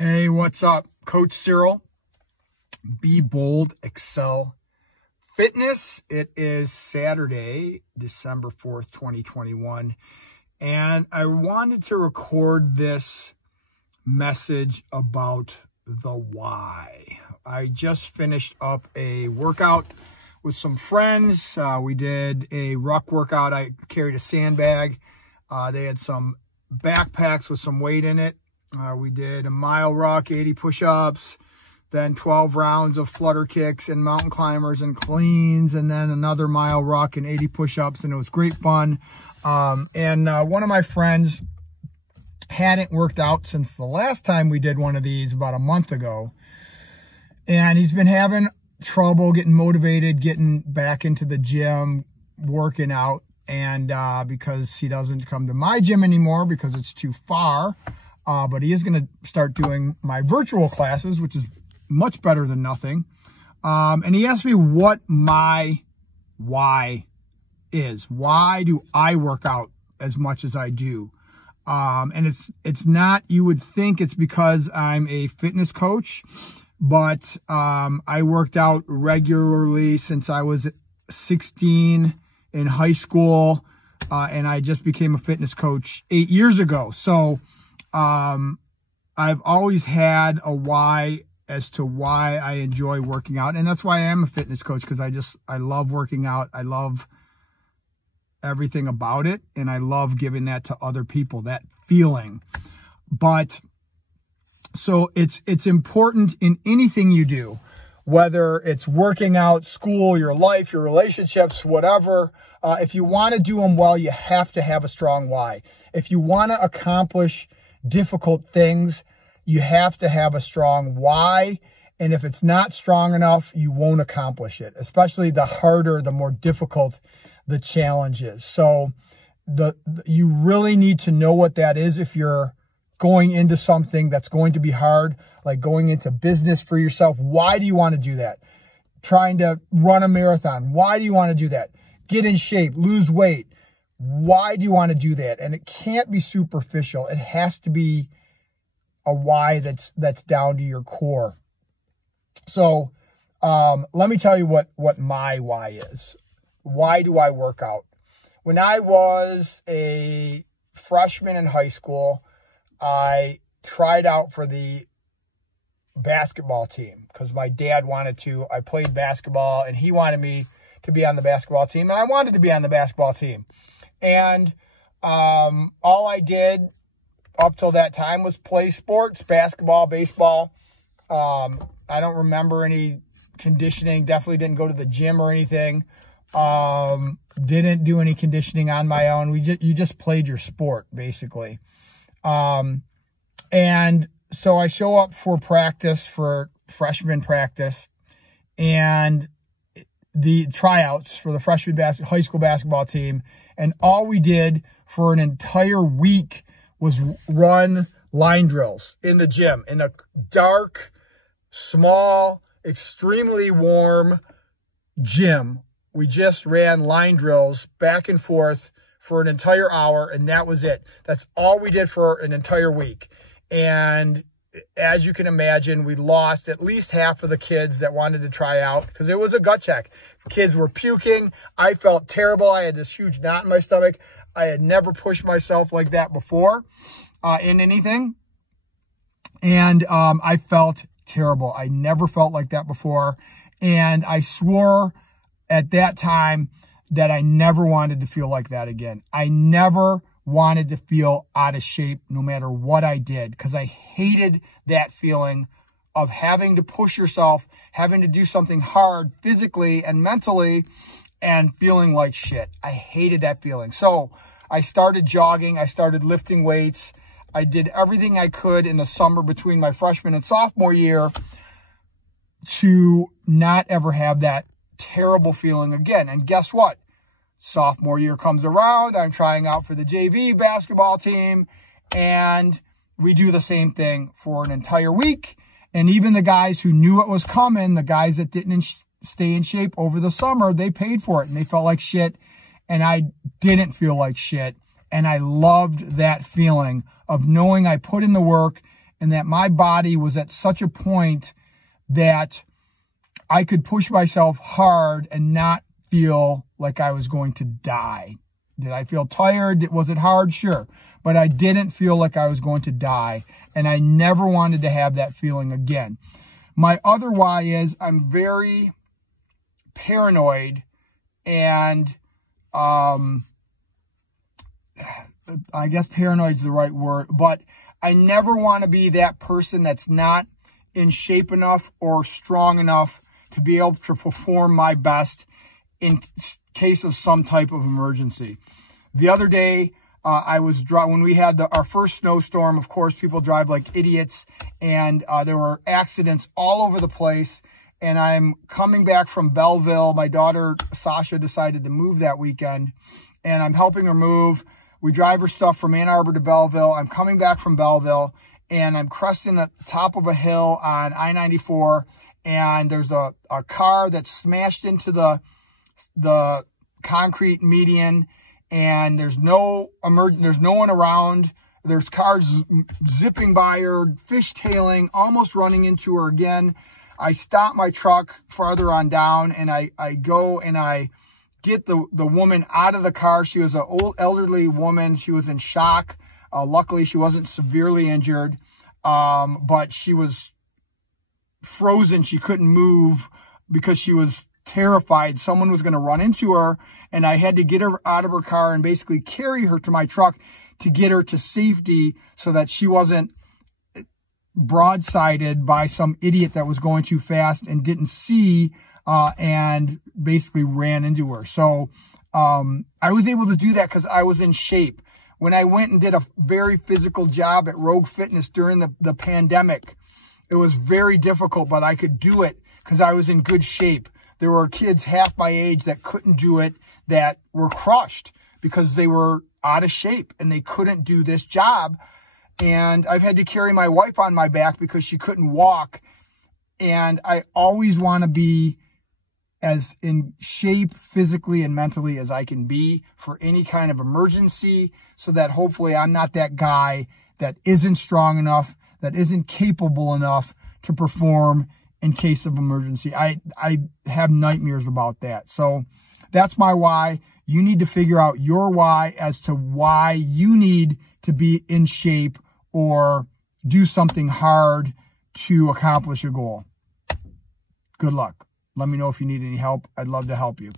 Hey, what's up? Coach Cyril. Be Bold, Excel Fitness. It is Saturday, December 4th, 2021. And I wanted to record this message about the why. I just finished up a workout with some friends. We did a ruck workout. I carried a sandbag. They had some backpacks with some weight in it. We did a mile ruck, 80 push-ups, then 12 rounds of flutter kicks and mountain climbers and cleans, and then another mile ruck and 80 push-ups, and it was great fun. One of my friends hadn't worked out since the last time we did one of these about a month ago, and he's been having trouble getting motivated, getting back into the gym, working out, and because he doesn't come to my gym anymore because it's too far. But he is going to start doing my virtual classes, which is much better than nothing. And he asked me what my why is. Why do I work out as much as I do? And it's not, you would think it's because I'm a fitness coach, but I worked out regularly since I was 16 in high school, and I just became a fitness coach 8 years ago. So I've always had a why as to why I enjoy working out. And that's why I am a fitness coach, because I love working out. I love everything about it. And I love giving that to other people, that feeling. But so it's important in anything you do, whether it's working out, school, your life, your relationships, whatever. If you want to do them well, you have to have a strong why. If you want to accomplish difficult things, you have to have a strong why. And if it's not strong enough, you won't accomplish it, especially the harder, the more difficult the challenge is. So you really need to know what that is if you're going into something that's going to be hard, like going into business for yourself. Why do you want to do that? Trying to run a marathon. Why do you want to do that? Get in shape, lose weight. Why do you want to do that? And it can't be superficial. It has to be a why that's down to your core. So let me tell you what my why is. Why do I work out? When I was a freshman in high school, I tried out for the basketball team because my dad wanted to. I played basketball, and he wanted me to be on the basketball team, and I wanted to be on the basketball team. And all I did up till that time was play sports, basketball, baseball. I don't remember any conditioning. Definitely didn't go to the gym or anything. Didn't do any conditioning on my own. You just played your sport, basically. And so I show up for practice, for freshman practice, and the tryouts for the freshman high school basketball team. And all we did for an entire week was run line drills in the gym in a dark, small, extremely warm gym. We just ran line drills back and forth for an entire hour, and that was it. That's all we did for an entire week. And as you can imagine, we lost at least half of the kids that wanted to try out because it was a gut check. Kids were puking. I felt terrible. I had this huge knot in my stomach. I had never pushed myself like that before in anything. And I felt terrible. I never felt like that before. And I swore at that time that I never wanted to feel like that again. I never wanted to feel out of shape no matter what I did, because I hated that feeling of having to push yourself, having to do something hard physically and mentally, and feeling like shit. I hated that feeling. So I started jogging. I started lifting weights. I did everything I could in the summer between my freshman and sophomore year to not ever have that terrible feeling again. And guess what? Sophomore year comes around, I'm trying out for the JV basketball team, and we do the same thing for an entire week. And even the guys who knew it was coming, the guys that didn't stay in shape over the summer, they paid for it, and they felt like shit, and I didn't feel like shit. And I loved that feeling of knowing I put in the work and that my body was at such a point that I could push myself hard and not feel like I was going to die. Did I feel tired? Was it hard? Sure. But I didn't feel like I was going to die, and I never wanted to have that feeling again. My other why is I'm very paranoid, and I guess paranoid is the right word, but I never want to be that person that's not in shape enough or strong enough to be able to perform my best in case of some type of emergency. The other day, I was when we had our first snowstorm. Of course, people drive like idiots, and there were accidents all over the place. And I'm coming back from Belleville. My daughter, Sasha, decided to move that weekend, and I'm helping her move. We drive her stuff from Ann Arbor to Belleville. I'm coming back from Belleville, and I'm cresting the top of a hill on I-94, and there's a car that's smashed into the concrete median, and there's no one around. There's cars zipping by her, fishtailing, almost running into her again. I stop my truck farther on down, and I go and I get the woman out of the car. She was an old elderly woman. She was in shock. Luckily, she wasn't severely injured, but she was frozen. She couldn't move because she was terrified someone was going to run into her, and I had to get her out of her car and basically carry her to my truck to get her to safety so that she wasn't broadsided by some idiot that was going too fast and didn't see and basically ran into her. So I was able to do that because I was in shape. When I went and did a very physical job at Rogue Fitness during the pandemic, it was very difficult, but I could do it because I was in good shape. There were kids half my age that couldn't do it, that were crushed because they were out of shape and they couldn't do this job. And I've had to carry my wife on my back because she couldn't walk. And I always want to be as in shape physically and mentally as I can be for any kind of emergency, so that hopefully I'm not that guy that isn't strong enough, that isn't capable enough to perform in case of emergency. I have nightmares about that. So that's my why. You need to figure out your why as to why you need to be in shape or do something hard to accomplish a goal. Good luck. Let me know if you need any help. I'd love to help you.